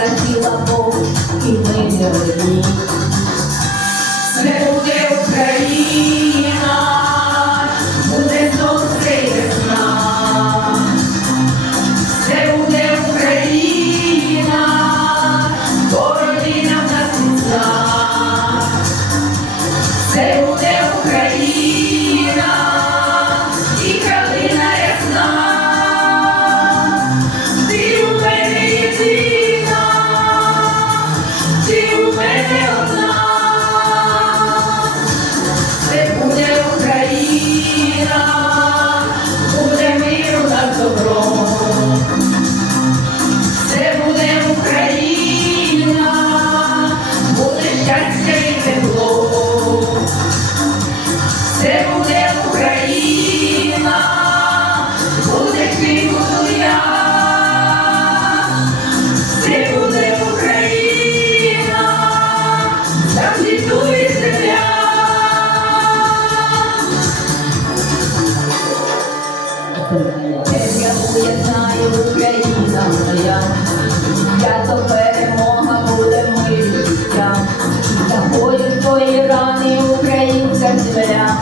Thank you. це буде Україна, буде ти я, це буде Україна, там земля. Я знаю Україна моя, я то перемога буде милі життя, заходять твої рани. Українцям земля.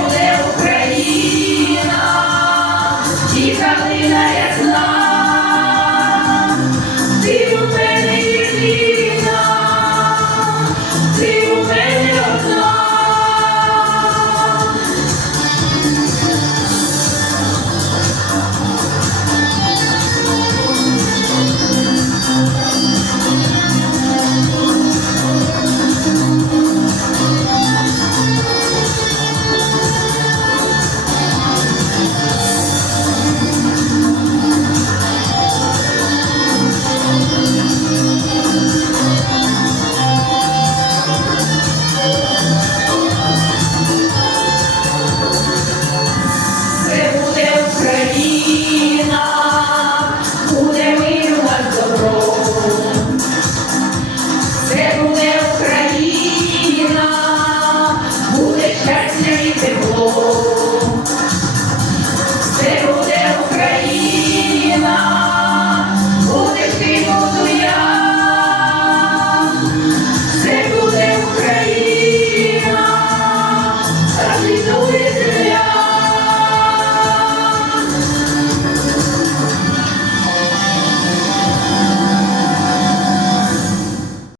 буде серці тепло.